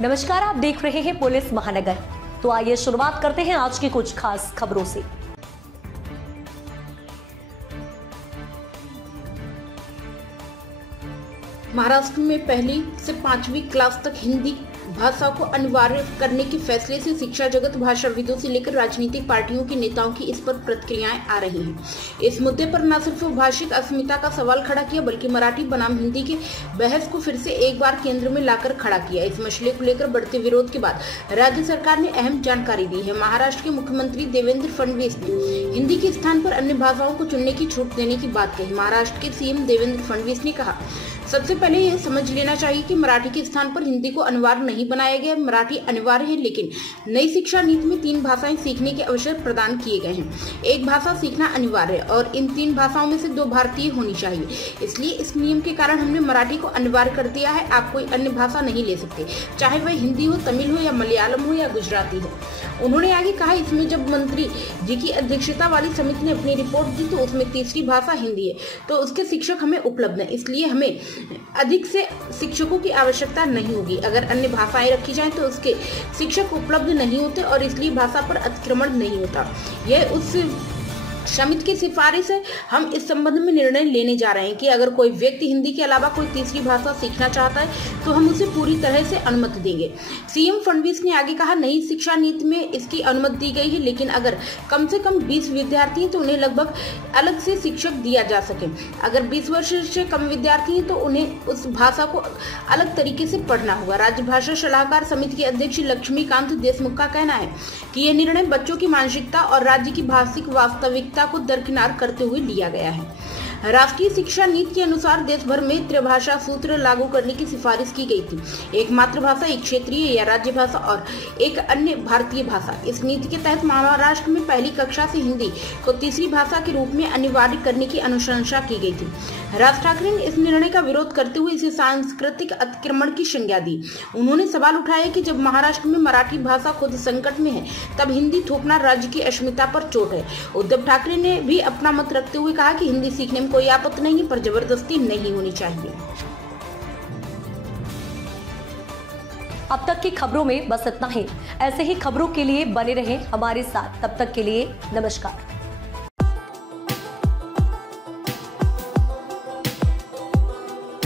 नमस्कार, आप देख रहे हैं पुलिस महानगर। तो आइए शुरुआत करते हैं आज की कुछ खास खबरों से। महाराष्ट्र में पहली से 5वीं क्लास तक हिंदी भाषा को अनिवार्य करने के फैसले से शिक्षा जगत, भाषाविदों से लेकर राजनीतिक पार्टियों के नेताओं की इस पर प्रतिक्रियाएं आ रही हैं। इस मुद्दे पर न सिर्फ भाषिक अस्मिता का सवाल खड़ा किया, बल्कि मराठी बनाम हिंदी के बहस को फिर से एक बार केंद्र में लाकर खड़ा किया। इस मसले को लेकर बढ़ते विरोध के बाद राज्य सरकार ने अहम जानकारी दी है। महाराष्ट्र के मुख्यमंत्री देवेंद्र फडणवीस ने हिंदी के स्थान पर अन्य भाषाओं को चुनने की छूट देने की बात कही। महाराष्ट्र के सीएम देवेंद्र फडणवीस ने कहा, सबसे पहले यह समझ लेना चाहिए कि मराठी के स्थान पर हिंदी को अनिवार्य नहीं बनाया गया। मराठी अनिवार्य है, लेकिन नई शिक्षा नीति में 3 भाषाएं सीखने के अवसर प्रदान किए गए हैं। एक भाषा सीखना अनिवार्य है और इन 3 भाषाओं में से 2 भारतीय होनी चाहिए। इसलिए इस नियम के कारण हमने मराठी को अनिवार्य कर दिया है। आप कोई अन्य भाषा नहीं ले सकते, चाहे वह हिंदी हो, तमिल हो या मलयालम हो या गुजराती हो। उन्होंने आगे कहा, इसमें जब मंत्री जी की अध्यक्षता वाली समिति ने अपनी रिपोर्ट दी तो उसमें तीसरी भाषा हिंदी है, तो उसके शिक्षक हमें उपलब्ध है। इसलिए हमें अधिक से शिक्षकों की आवश्यकता नहीं होगी। अगर अन्य भाषाएं रखी जाएं तो उसके शिक्षक उपलब्ध नहीं होते और इसलिए भाषा पर अतिक्रमण नहीं होता। यह उस समिति की सिफारिश है। हम इस संबंध में निर्णय लेने जा रहे हैं कि अगर कोई व्यक्ति हिंदी के अलावा कोई तीसरी भाषा सीखना चाहता है तो हम उसे पूरी तरह से अनुमति देंगे। सीएम फडणवीस ने आगे कहा, नई शिक्षा नीति में इसकी अनुमति दी गई है, लेकिन अगर कम से कम 20 विद्यार्थी हैं तो उन्हें लगभग अलग से शिक्षक दिया जा सके। अगर 20 वर्ष से कम विद्यार्थी हैं तो उन्हें उस भाषा को अलग तरीके से पढ़ना होगा। राज्य भाषा सलाहकार समिति के अध्यक्ष लक्ष्मीकांत देशमुख का कहना है कि यह निर्णय बच्चों की मानसिकता और राज्य की भाषिक वास्तविकता को दरकिनार करते हुए लिया गया है। राष्ट्रीय शिक्षा नीति के अनुसार देश भर में त्रिभाषा सूत्र लागू करने की सिफारिश की गई थी। एक मातृभाषा, एक क्षेत्रीय या राज्य भाषा और एक अन्य भारतीय भाषा। इस नीति के तहत महाराष्ट्र में पहली कक्षा से हिंदी को तीसरी भाषा के रूप में अनिवार्य करने की अनुशंसा की गई थी। राज ठाकरे ने इस निर्णय का विरोध करते हुए इसे सांस्कृतिक अतिक्रमण की संज्ञा दी। उन्होंने सवाल उठाया कि जब महाराष्ट्र में मराठी भाषा खुद संकट में है, तब हिंदी थोपना राज्य की अस्मिता पर चोट है। उद्धव ठाकरे ने भी अपना मत रखते हुए कहा कि हिंदी सीखने में कोई आपत्ति नहीं, पर जबरदस्ती नहीं होनी चाहिए। अब तक की खबरों में बस इतना ही। ऐसे ही खबरों के लिए बने रहें हमारे साथ। तब तक के लिए नमस्कार।